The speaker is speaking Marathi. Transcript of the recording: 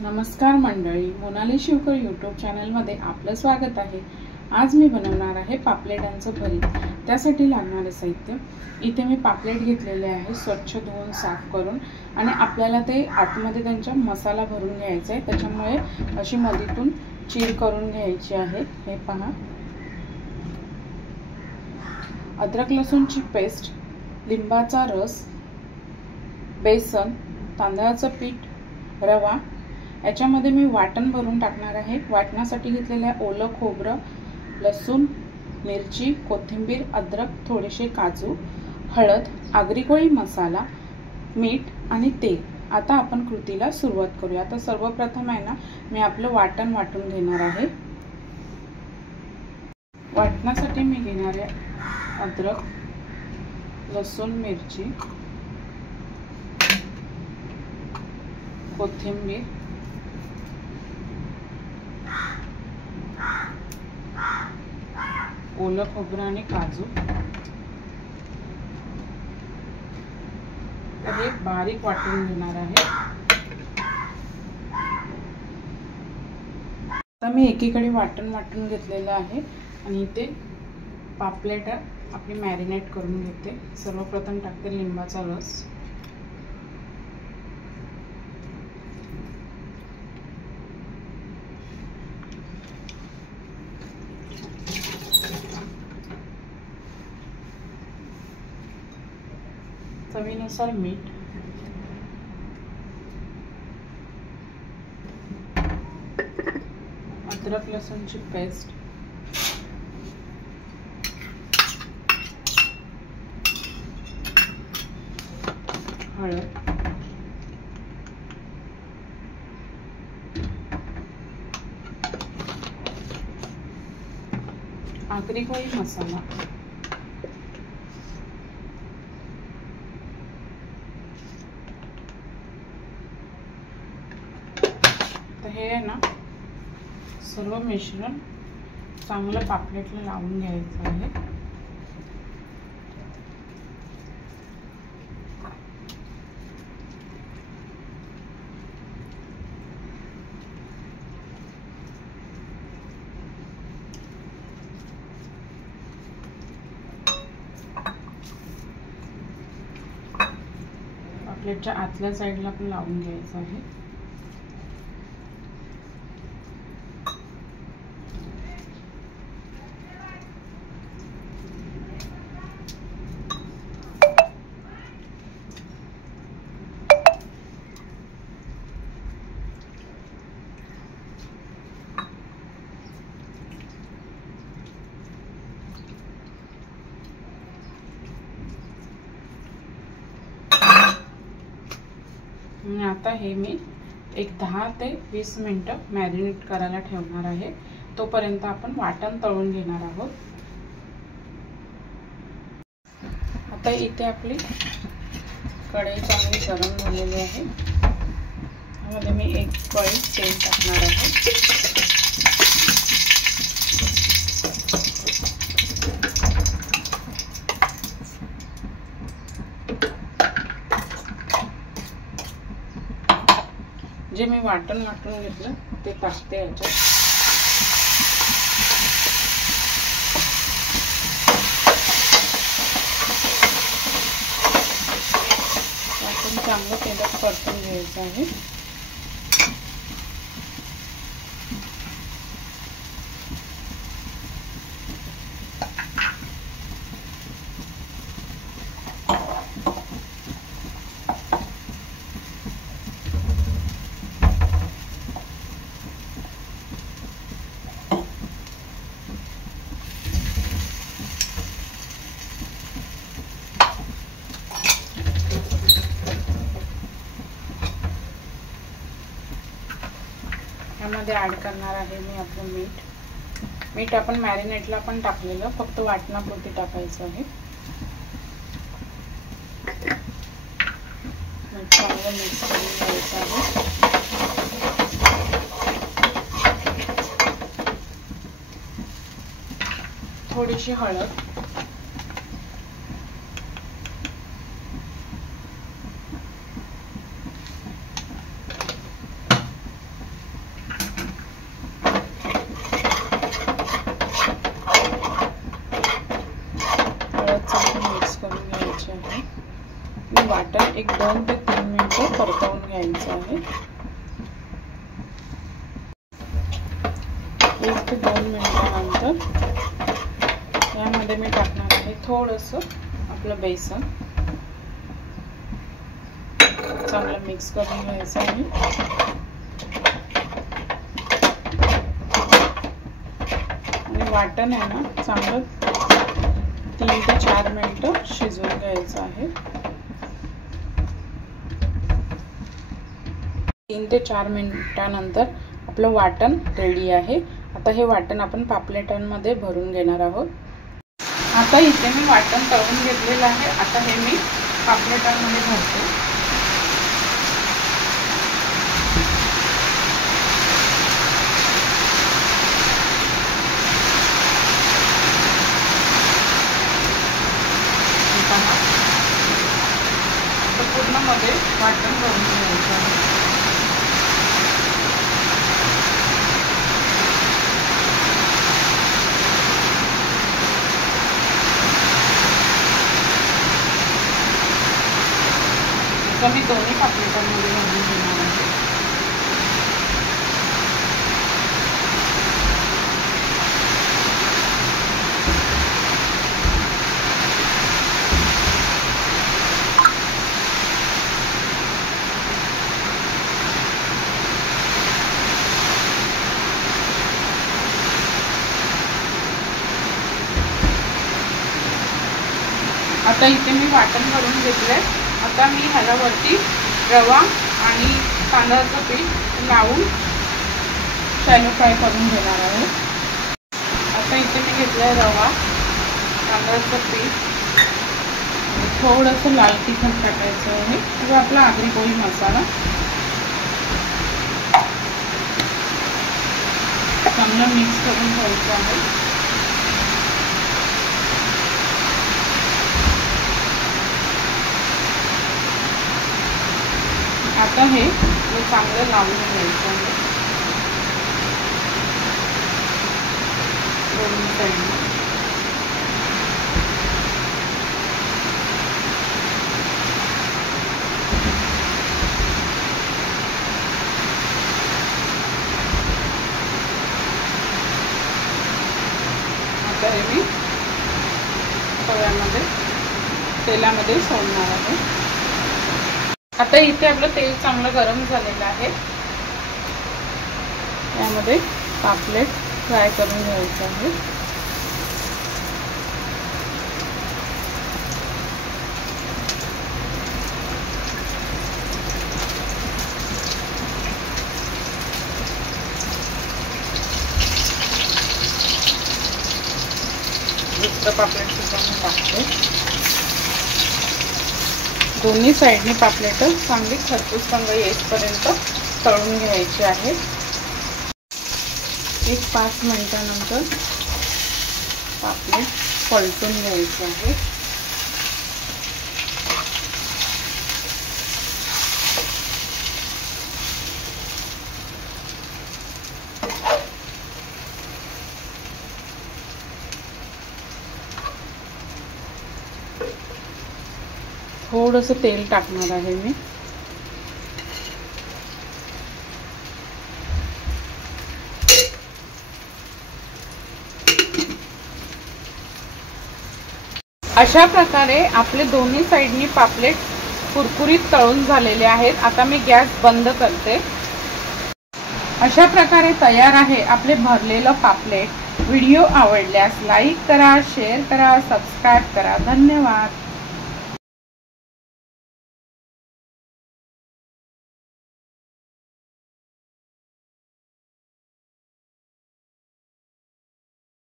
नमस्कार मंडळी, मोनाली शिवकर यूट्यूब चॅनलमध्ये आपलं स्वागत आहे। आज मी बनवणार आहे पापलेटांचं भरीत। त्यासाठी लागणारे साहित्य इथे मी पापलेट घेतलेले आहे, स्वच्छ धुवून साफ करून, आणि आपल्याला ते आतमध्ये त्यांचा मसाला भरून घ्यायचा आहे। त्याच्यामुळे अशी मधीतून चीर करून घ्यायची आहे। हे पहा, अद्रक लसूणची पेस्ट, लिंबाचा रस, बेसन, तांदळाचं पीठ, रवा। याच्यामध्ये मी वाटण भरून टाकणार आहे। वाटणासाठी घेतलेले ओलं खोबरं, लसूण, मिरची, कोथिंबीर, अद्रक, थोडेसे काजू, हळद, आगरी कोळी मसाला, मीठ आणि तेल। आता आपण कृतीला सुरुवात करूया। आता सर्वप्रथम आहे ना, मी आपलं वाटण वाटून घेणार आहे। वाटणासाठी मी घेणार आहे अद्रक, लसूण, मिरची, कोथिंबीर, ओलं खोबरं आणि काजू। हे बारीक वाटून घेणार आहे। आता मी एकीकडे वाटण वाटून घेतलेलं आहे आणि इथे पापलेट आपली मॅरिनेट करून घेते। सर्वप्रथम टाकते लिंबाचा रस, चवीनुसार मीठ, अद्रक लसूणची पेस्ट, हळद, आगरी कोळी मसाला, हे आहे ना, सर्व मिश्रण चांगलं पापलेटला लावून घ्यायचं आहे। पापलेटच्या आतल्या साईडला पण लावून घ्यायचं आहे। आता हे मी एक 10 ते 20 मिनिटं मॅरिनेट करायला ठेवणार आहे। तोपर्यंत आपण वाटण तळून घेणार आहोत। आता इथे आपली कढई चांगली गरम झालेली आहे। त्यामध्ये मी एक पळी तेल टाकणार आहे। जे मी वाटण वाटून घेतलं ते टाकते याच्यात। वाटण चांगलं तेलात परतून घ्यायचं आहे। यामध्ये ऍड करणार आहे मी आपलं मीठ। मीठ आपण मॅरिनेटला पण टाकलेलं, फक्त वाटणापुरती टाकायचं आहे। चांगलं मिक्स करून घ्यायचं आहे। थोडीशी हळद, 1 ते 2 मिनिटानंतर यामध्ये मी टाकणार आहे थोडंसं आपलं बेसन. चांगलं मिक्स करून घ्यायचं आहे. आणि वाटण आहे ना चांगलं 3 ते 4 मिनिटं शिजवून घ्यायचं आहे. 3 ते 4 मिनिटानंतर आपलं वाटण रेडी आहे. आता हे वाटण आपण पापलेटांमध्ये भरून घेणार आहोत. आता इथे मी वाटण तळून घेतलेलं आहे. आता हे मी पापलेटांमध्ये भरते. पूर्ण मध्ये वाटण भरून घ्यायचं आहे. मी दोन्ही पापलेटांमध्ये घालून घेणार आहे. आता इथे मी वाटण भरून घेतलंय. आता मी ह्याला वरती रवा आणि तांदळाचं पीठ लावून शॅलो फ्राय करून घेणार आहे. आता इथे मी घेतलंय रवा, तांदळाचं पीठ, थोडंसं लाल तिखट टाकायचं आहे किंवा आपला आगरी कोळी मसाला. चांगलं मिक्स करून घ्यायचं आहे. आता हे चांगलं लावून घ्यायचं आहे दोन्ही साईडने. आता हे मी तव्यामध्ये तेलामध्ये सोडणार आहे. आता इथे आपलं तेल चांगलं गरम झालेलं आहे. यामध्ये पापलेट फ्राय करून घ्यायचं आहे. दुसरं पापलेट सुद्धा मी टाकते. दोन्ही साईडने पापलेट चांगली खरपूस रंग येईपर्यंत तळून घ्यायचे आहे. 1-5 मिनिटानंतर पापलेट पलटून घ्यायचे आहे. थोडंसं तेल टाकणार आहे मी. अशा प्रकारे आपले दोन्ही साइडनी पापलेट कुरकुरीत तळून झालेले आहेत. आता मी गॅस बंद करते. अशा प्रकारे तयार आहे आपले भरलेलं पापलेट. व्हिडिओ आवडल्यास लाईक करा, शेअर करा, सबस्क्राइब करा. धन्यवाद.